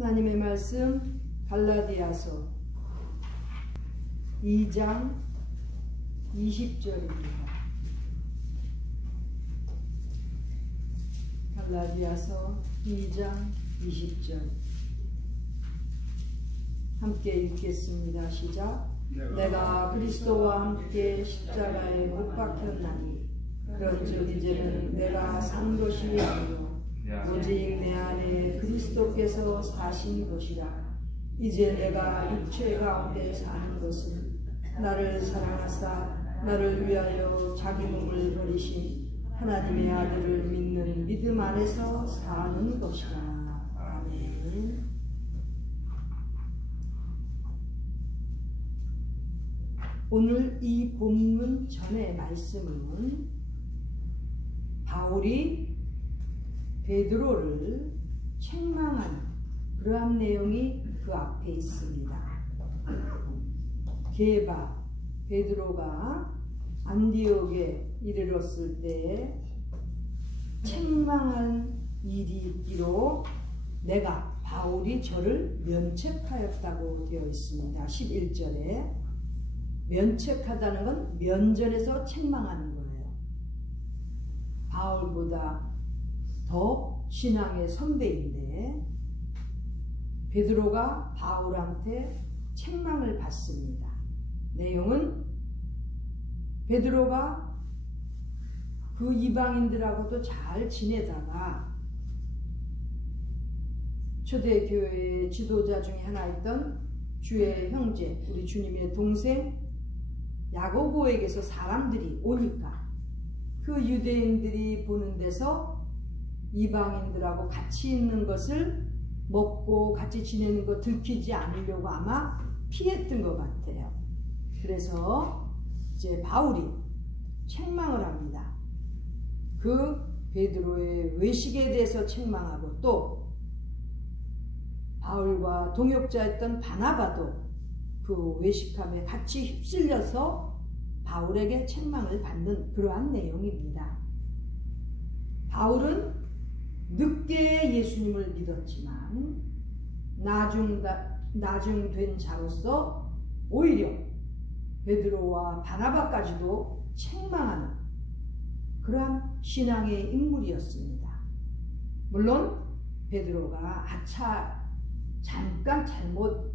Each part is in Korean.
하나님의 말씀 갈라디아서 2장 20절입니다. 갈라디아서 2장 20절 함께 읽겠습니다. 시작. 내가 그리스도와 함께 십자가에 못 박혔나니 그런즉 이제는 내가 산 것이 아니요 오직 내 안에 그리스도께서 사신 것이라. 이제 내가 육체 가운데 사는 것은 나를 사랑하사 나를 위하여 자기 몸을 버리신 하나님의 아들을 믿는 믿음 안에서 사는 것이라. 아멘. 오늘 이 본문 전의 말씀은 바울이 베드로를 책망하는 그러한 내용이 그 앞에 있습니다. 게바 베드로가 안디옥에 이르렀을 때 책망한 일이 있기로 내가 바울이 저를 면책하였다고 되어 있습니다. 11절에 면책하다는 건 면전에서 책망하는 거예요. 바울보다 더 신앙의 선배인데 베드로가 바울한테 책망을 받습니다. 내용은 베드로가 그 이방인들하고도 잘 지내다가 초대교회의 지도자 중에 하나였던 주의 형제, 우리 주님의 동생 야고보에게서 사람들이 오니까 그 유대인들이 보는 데서 이방인들하고 같이 있는 것을 먹고 같이 지내는 거 들키지 않으려고 아마 피했던 것 같아요. 그래서 이제 바울이 책망을 합니다. 그 베드로의 외식에 대해서 책망하고 또 바울과 동역자였던 바나바도 그 외식함에 같이 휩쓸려서 바울에게 책망을 받는 그러한 내용입니다. 바울은 늦게 예수님을 믿었지만 나중된 자로서 오히려 베드로와 바나바까지도 책망하는 그러한 신앙의 인물이었습니다. 물론 베드로가 잠깐 잘못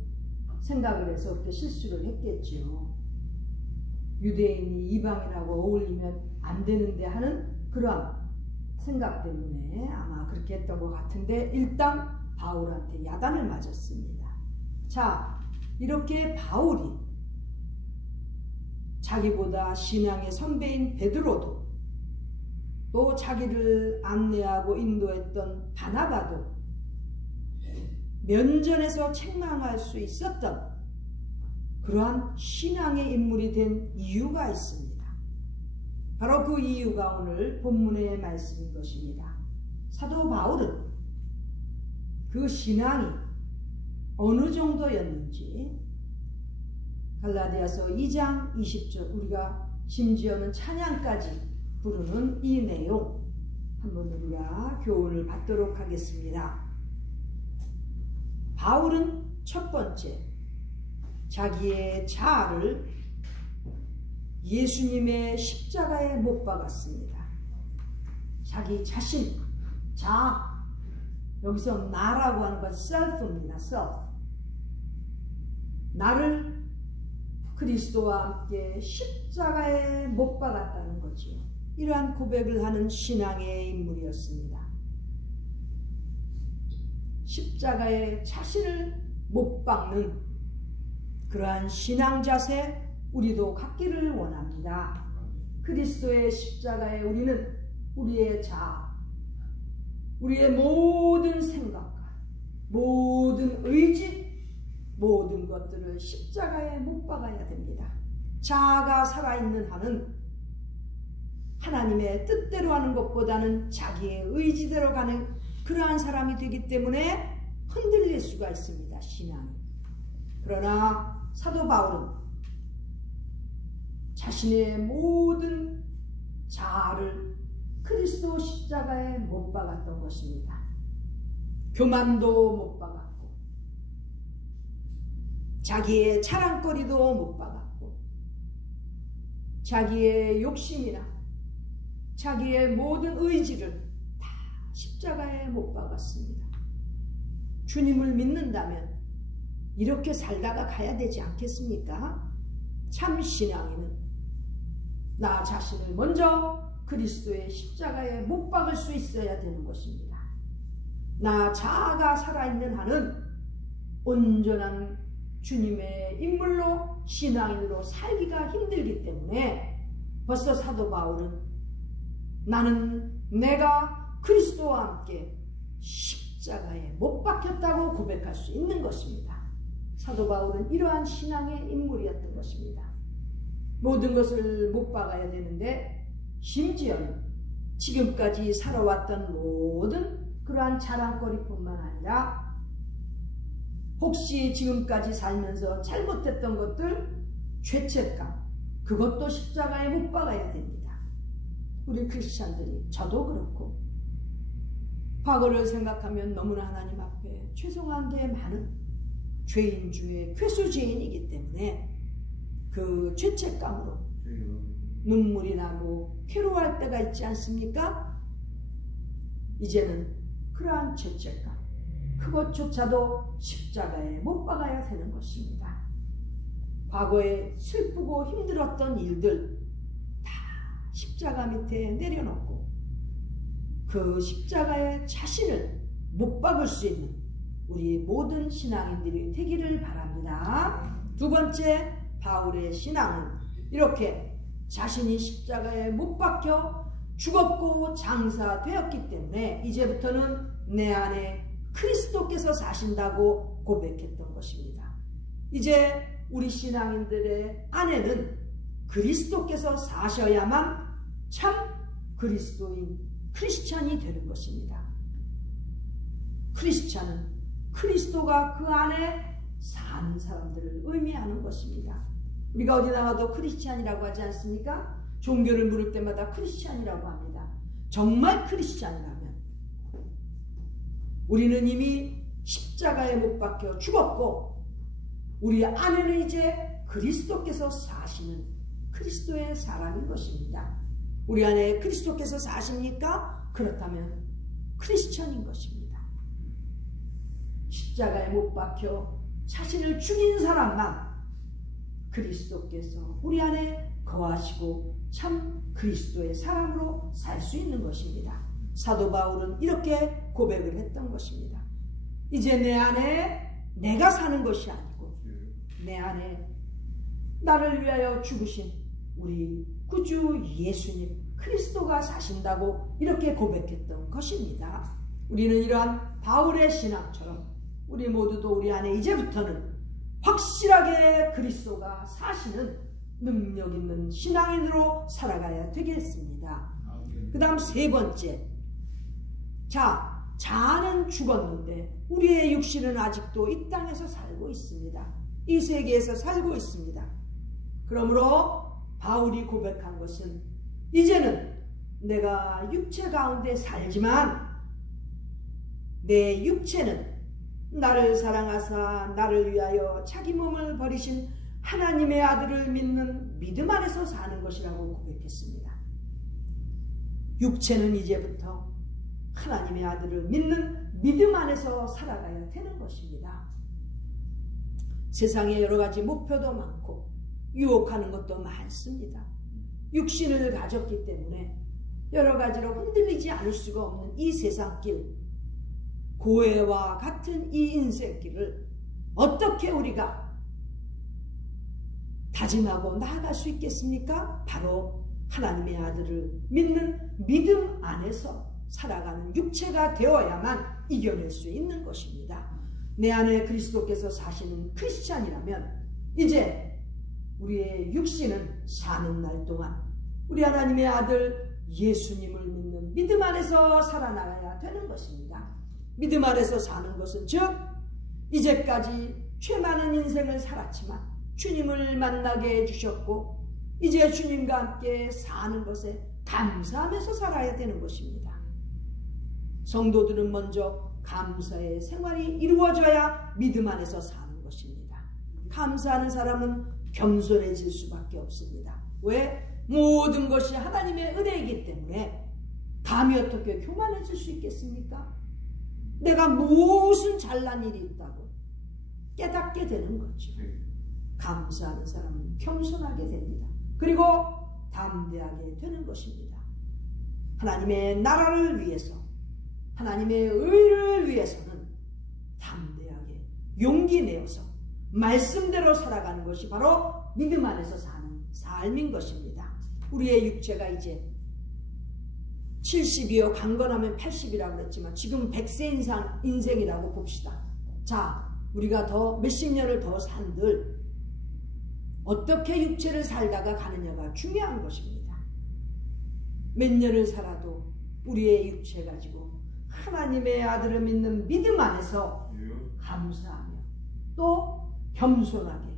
생각을 해서 그때 실수를 했겠죠. 유대인이 이방인하고 어울리면 안 되는데 하는 그러한 생각 때문에 아마 그렇게 했던 것 같은데 일단 바울한테 야단을 맞았습니다. 자, 이렇게 바울이 자기보다 신앙의 선배인 베드로도 또 자기를 안내하고 인도했던 바나바도 면전에서 책망할 수 있었던 그러한 신앙의 인물이 된 이유가 있습니다. 바로 그 이유가 오늘 본문의 말씀인 것입니다. 사도 바울은 그 신앙이 어느 정도였는지 갈라디아서 2장 20절 우리가 심지어는 찬양까지 부르는 이 내용 한번 우리가 교훈을 받도록 하겠습니다. 바울은 첫 번째 자기의 자아를 예수님의 십자가에 못 박았습니다. 자기 자신, 자아, 여기서 나라고 하는 건 self입니다. self. 나를 그리스도와 함께 십자가에 못 박았다는 거지요. 이러한 고백을 하는 신앙의 인물이었습니다. 십자가에 자신을 못 박는 그러한 신앙 자세 우리도 갖기를 원합니다. 그리스도의 십자가에 우리는 우리의 자아, 우리의 모든 생각과 모든 의지, 모든 것들을 십자가에 못 박아야 됩니다. 자아가 살아있는 한은 하나님의 뜻대로 하는 것보다는 자기의 의지대로 가는 그러한 사람이 되기 때문에 흔들릴 수가 있습니다. 신앙이. 그러나 사도 바울은 자신의 모든 자아를 그리스도 십자가에 못 박았던 것입니다. 교만도 못 박았고 자기의 자랑거리도 못 박았고 자기의 욕심이나 자기의 모든 의지를 다 십자가에 못 박았습니다. 주님을 믿는다면 이렇게 살다가 가야 되지 않겠습니까? 참 신앙인은 나 자신을 먼저 그리스도의 십자가에 못 박을 수 있어야 되는 것입니다. 나 자아가 살아있는 한은 온전한 주님의 인물로 신앙인으로 살기가 힘들기 때문에 벌써 사도 바울은 나는 내가 그리스도와 함께 십자가에 못 박혔다고 고백할 수 있는 것입니다. 사도 바울은 이러한 신앙의 인물이었던 것입니다. 모든 것을 못 박아야 되는데 심지어는 지금까지 살아왔던 모든 그러한 자랑거리뿐만 아니라 혹시 지금까지 살면서 잘못했던 것들, 죄책감, 그것도 십자가에 못 박아야 됩니다. 우리 크리스찬들이, 저도 그렇고 과거를 생각하면 너무나 하나님 앞에 죄송한 게 많은 죄인 중에 괴수죄인이기 때문에 그 죄책감으로 눈물이 나고 괴로워할 때가 있지 않습니까? 이제는 그러한 죄책감, 그것조차도 십자가에 못 박아야 되는 것입니다. 과거에 슬프고 힘들었던 일들 다 십자가 밑에 내려놓고 그 십자가에 자신을 못 박을 수 있는 우리 모든 신앙인들이 되기를 바랍니다. 두 번째, 바울의 신앙은 이렇게 자신이 십자가에 못 박혀 죽었고 장사되었기 때문에 이제부터는 내 안에 그리스도께서 사신다고 고백했던 것입니다. 이제 우리 신앙인들의 안에는 그리스도께서 사셔야만 참 그리스도인 크리스찬이 되는 것입니다. 크리스찬은 그리스도가 그 안에 사는 사람들을 의미하는 것입니다. 우리가 어디 나가도 크리스찬이라고 하지 않습니까? 종교를 물을 때마다 크리스찬이라고 합니다. 정말 크리스찬이라면 우리는 이미 십자가에 못 박혀 죽었고 우리 안에는 이제 그리스도께서 사시는 그리스도의 사람인 것입니다. 우리 안에 그리스도께서 사십니까? 그렇다면 크리스찬인 것입니다. 십자가에 못 박혀 자신을 죽인 사람만 그리스도께서 우리 안에 거하시고 참 그리스도의 사람으로 살 수 있는 것입니다. 사도 바울은 이렇게 고백을 했던 것입니다. 이제 내 안에 내가 사는 것이 아니고 내 안에 나를 위하여 죽으신 우리 구주 예수님 그리스도가 사신다고 이렇게 고백했던 것입니다. 우리는 이러한 바울의 신앙처럼 우리 모두도 우리 안에 이제부터는 확실하게 그리스도가 사시는 능력 있는 신앙인으로 살아가야 되겠습니다. 그 다음 세 번째, 자아는 죽었는데 우리의 육신은 아직도 이 땅에서 살고 있습니다. 이 세계에서 살고 있습니다. 그러므로 바울이 고백한 것은 이제는 내가 육체 가운데 살지만 내 육체는 나를 사랑하사 나를 위하여 자기 몸을 버리신 하나님의 아들을 믿는 믿음 안에서 사는 것이라고 고백했습니다. 육체는 이제부터 하나님의 아들을 믿는 믿음 안에서 살아가야 되는 것입니다. 세상에 여러 가지 목표도 많고 유혹하는 것도 많습니다. 육신을 가졌기 때문에 여러 가지로 흔들리지 않을 수가 없는 이 세상길, 고해와 같은 이 인생길을 어떻게 우리가 다짐하고 나아갈 수 있겠습니까? 바로 하나님의 아들을 믿는 믿음 안에서 살아가는 육체가 되어야만 이겨낼 수 있는 것입니다. 내 안에 그리스도께서 사시는 크리스찬이라면 이제 우리의 육신은 사는 날 동안 우리 하나님의 아들 예수님을 믿는 믿음 안에서 살아나가야 되는 것입니다. 믿음 안에서 사는 것은 즉 이제까지 죄 많은 인생을 살았지만 주님을 만나게 해주셨고 이제 주님과 함께 사는 것에 감사하면서 살아야 되는 것입니다. 성도들은 먼저 감사의 생활이 이루어져야 믿음 안에서 사는 것입니다. 감사하는 사람은 겸손해질 수밖에 없습니다. 왜? 모든 것이 하나님의 은혜이기 때문에 감히 어떻게 교만해질 수 있겠습니까? 내가 무슨 잘난 일이 있다고 깨닫게 되는 거죠. 감사하는 사람은 겸손하게 됩니다. 그리고 담대하게 되는 것입니다. 하나님의 나라를 위해서, 하나님의 의를 위해서는 담대하게 용기 내어서 말씀대로 살아가는 것이 바로 믿음 안에서 사는 삶인 것입니다. 우리의 육체가 이제 70이요 강건하면 80이라고 그랬지만 지금 100세 인생이라고 봅시다. 자, 우리가 더 몇십 년을 더 산들 어떻게 육체를 살다가 가느냐가 중요한 것입니다. 몇 년을 살아도 우리의 육체 가지고 하나님의 아들을 믿는 믿음 안에서 감사하며 또 겸손하게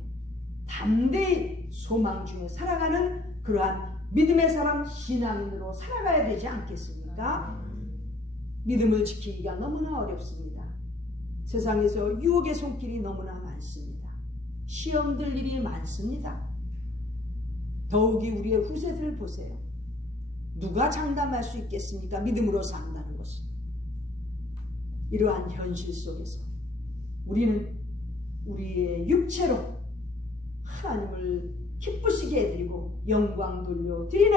담대히 소망 중에 살아가는 그러한 믿음의 사람, 신앙인으로 살아가야 되지 않겠습니까? 믿음을 지키기가 너무나 어렵습니다. 세상에서 유혹의 손길이 너무나 많습니다. 시험들 일이 많습니다. 더욱이 우리의 후세들을 보세요. 누가 장담할 수 있겠습니까? 믿음으로 산다는 것은. 이러한 현실 속에서 우리는 우리의 육체로 하나님을 기쁘시게 해드리고 영광 돌려드리는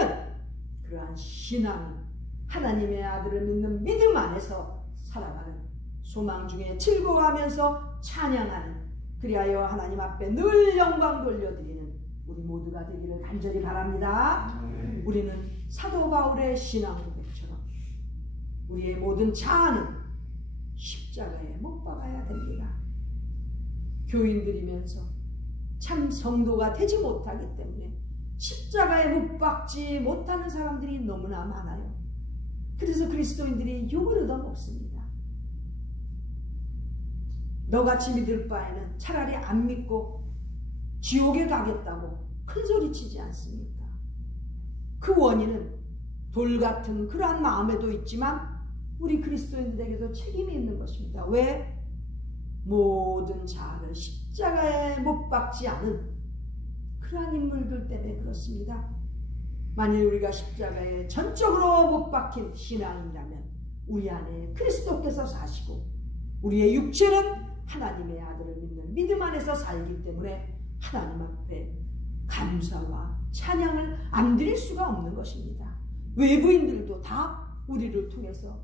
그러한 신앙, 하나님의 아들을 믿는 믿음 안에서 살아가는 소망 중에 즐거워하면서 찬양하는, 그리하여 하나님 앞에 늘 영광 돌려드리는 우리 모두가 되기를 간절히 바랍니다. 우리는 사도 바울의 신앙 고백처럼 우리의 모든 자아는 십자가에 못 박아야 됩니다. 교인들이면서 참 성도가 되지 못하기 때문에 십자가에 못 박지 못하는 사람들이 너무나 많아요. 그래서 그리스도인들이 욕을 얻어먹습니다. 너같이 믿을 바에는 차라리 안 믿고 지옥에 가겠다고 큰소리치지 않습니까? 그 원인은 돌같은 그러한 마음에도 있지만 우리 그리스도인들에게도 책임이 있는 것입니다. 왜? 모든 자아를 십자가에 못 박지 않은 그러한 인물들 때문에 그렇습니다. 만일 우리가 십자가에 전적으로 못 박힌 신앙이라면 우리 안에 그리스도께서 사시고 우리의 육체는 하나님의 아들을 믿는 믿음 안에서 살기 때문에 하나님 앞에 감사와 찬양을 안 드릴 수가 없는 것입니다. 외부인들도 다 우리를 통해서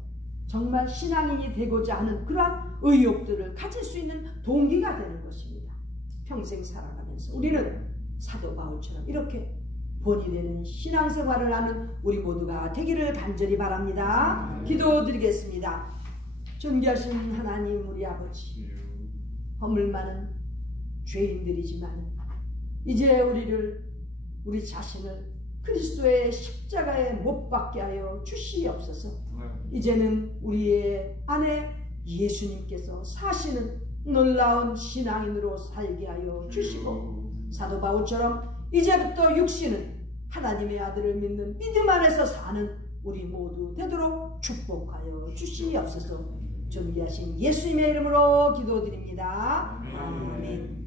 정말 신앙인이 되고자 하는 그러한 의욕들을 가질 수 있는 동기가 되는 것입니다. 평생 살아가면서 우리는 사도 바울처럼 이렇게 본이 되는 신앙생활을 하는 우리 모두가 되기를 간절히 바랍니다. 기도드리겠습니다. 존귀하신 하나님, 우리 아버지, 허물 많은 죄인들이지만 이제 우리 자신을 그리스도의 십자가에 못 박게 하여 주시옵소서. 이제는 우리의 안에 예수님께서 사시는 놀라운 신앙인으로 살게 하여 주시고 사도 바울처럼 이제부터 육신은 하나님의 아들을 믿는 믿음 안에서 사는 우리 모두 되도록 축복하여 주시옵소서. 존귀하신 예수님의 이름으로 기도드립니다. 아멘.